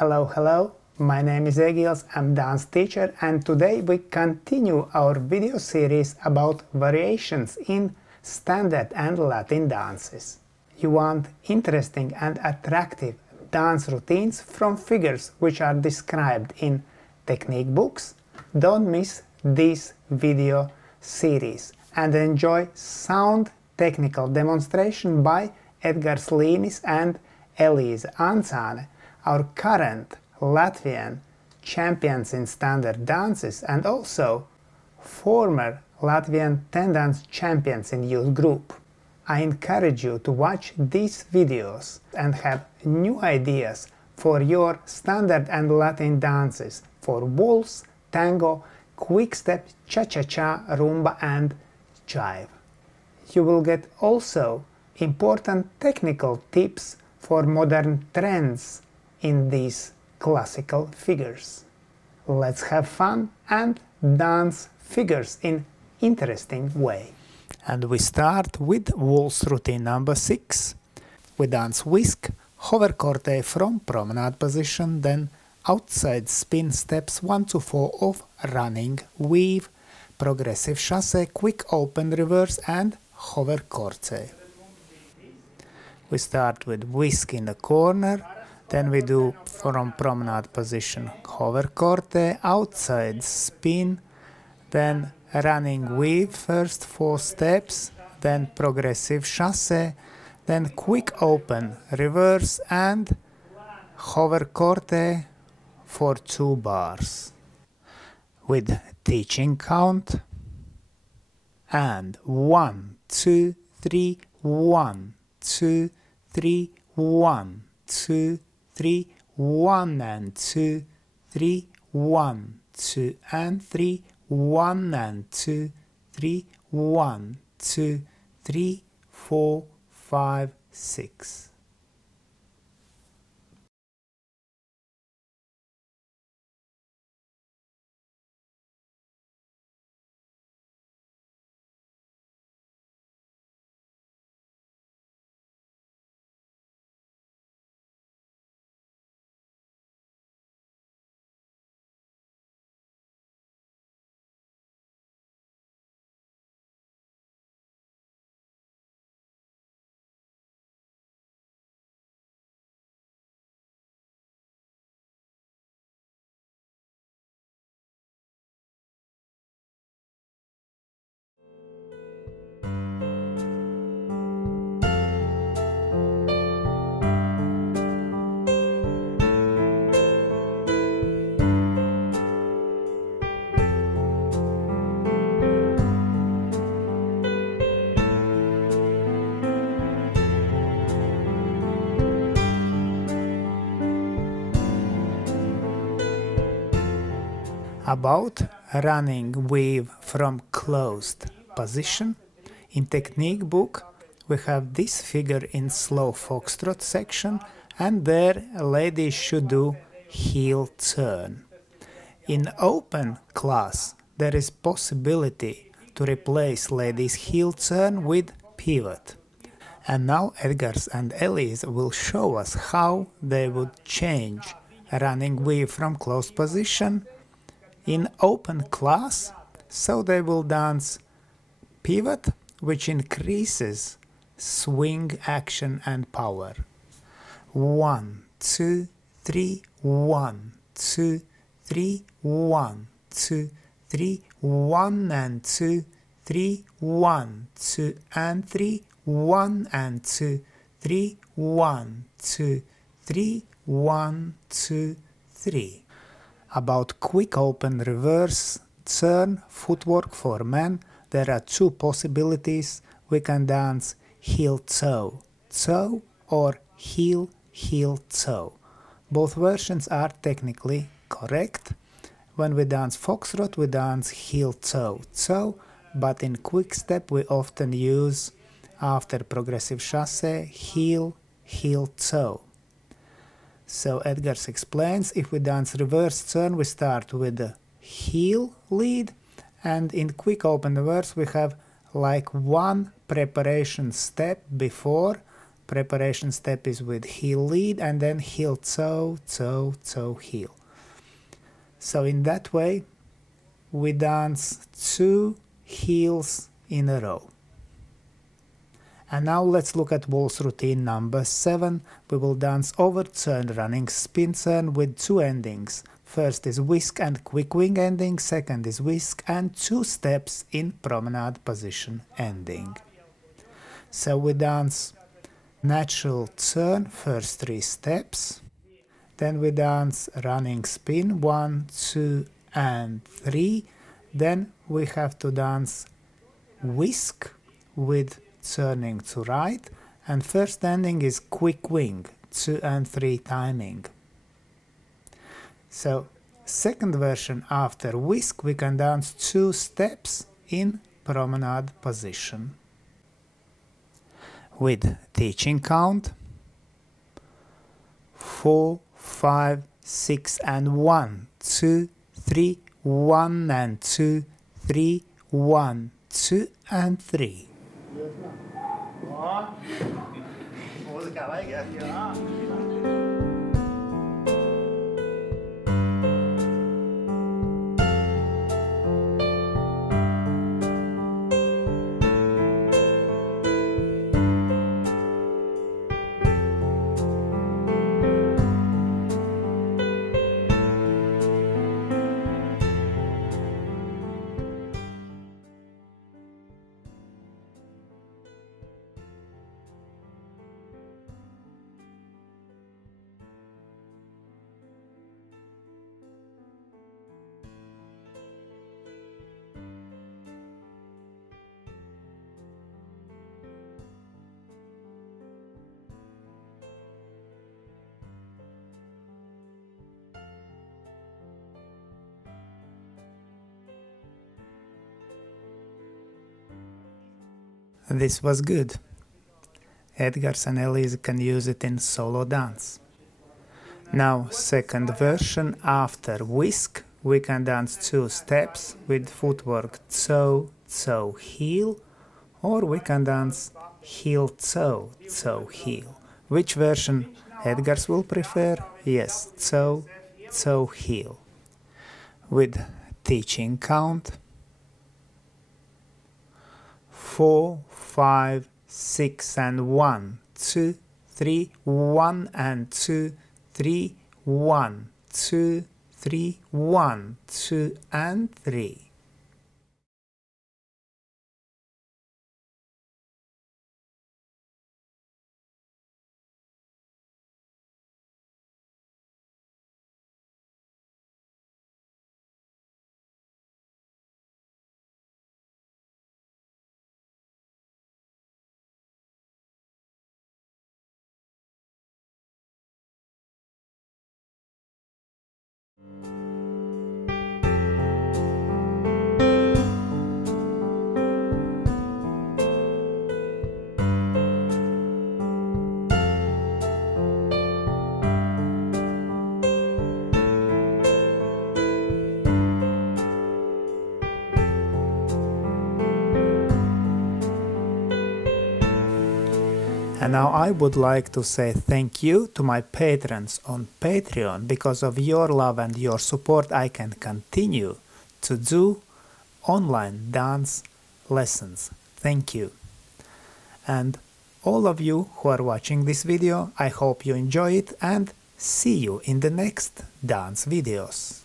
Hello, my name is Egils, I'm dance teacher, and today we continue our video series about variations in standard and Latin dances. You want interesting and attractive dance routines from figures which are described in technique books? Don't miss this video series and enjoy sound technical demonstration by Edgars Linis and Eliza Ancane, our current Latvian champions in standard dances and also former Latvian 10 dance champions in youth group. I encourage you to watch these videos and have new ideas for your standard and Latin dances for waltz, tango, quick step, cha-cha-cha, rumba and jive. You will get also important technical tips for modern trends in these classical figures. Let's have fun and dance figures in interesting way. And we start with Waltz Routine number 6. We dance WhiskHover Corte from promenade position, then outside spin steps 1 to 4 of running weave, progressive chasse, quick open reverse and hover corte. We start with whisk in the corner, then we do from promenade position hover corte, outside spin, then running weave, first 4 steps, then progressive chasse, then quick open reverse and hover corte for 2 bars. With teaching count and 1, 2, 3, 1, 2, 3, 1, 2, 3, 1 and 2, 3, 1, 2 and 3, 1 and 2, 3, 1, 2, 3, 4, 5, 6. About running weave from closed position, in technique book we have this figure in slow foxtrot section, and there ladies should do heel turn. In open class there is possibility to replace ladies heel turn with pivot. And now Edgars and Eliza will show us how they would change running weave from closed position in open class, so they will dance pivot, which increases swing action and power. 1, 2, 3, 1, 2, 3, 1, 2, 3, 1 and 2, 3, 1, 2 and 3, 1 and 2, 3, 1, 2, 3, 1, 2, 3. About quick open reverse turn footwork for men, there are 2 possibilities. We can dance heel toe toe or heel heel toe. Both versions are technically correct. When we dance foxtrot we dance heel toe toe, but in quick step we often use, after progressive chasse, heel heel toe. So Edgars explains, if we dance reverse turn we start with the heel lead, and in quick open reverse we have like 1 preparation step before preparation step is with heel lead and then heel toe, toe, toe, heel. So in that way we dance 2 heels in a row. And now let's look at waltz routine number 7. We will dance overturned running spin turn with 2 endings. First is whisk and quick wing ending, second is whisk and 2 steps in promenade position ending. So we dance natural turn, first 3 steps, then we dance running spin 1, 2 and 3, then we have to dance whisk with turning to right, and first ending is quick wing, 2 and 3 timing. So second version after whisk we can dance 2 steps in promenade position. With teaching count 4, 5, 6 and 1, 2, 3, 1 and 2, 3, 1, 2 and 3. Música legal. This was good. Edgars and Eliza can use it in solo dance. Now second version after whisk we can dance 2 steps with footwork toe, toe, heel, or we can dance heel, toe, toe, heel. Which version Edgars will prefer? Yes, toe, toe, heel. With teaching count 4, 5, 6 and 1, 2, 3, 1 and 2, 3, 1, 2, 3, 1, 2 and 3. And now I would like to say thank you to my patrons on Patreon. Because of your love and your support I can continue to do online dance lessons. Thank you. And all of you who are watching this video, I hope you enjoy it and see you in the next dance videos.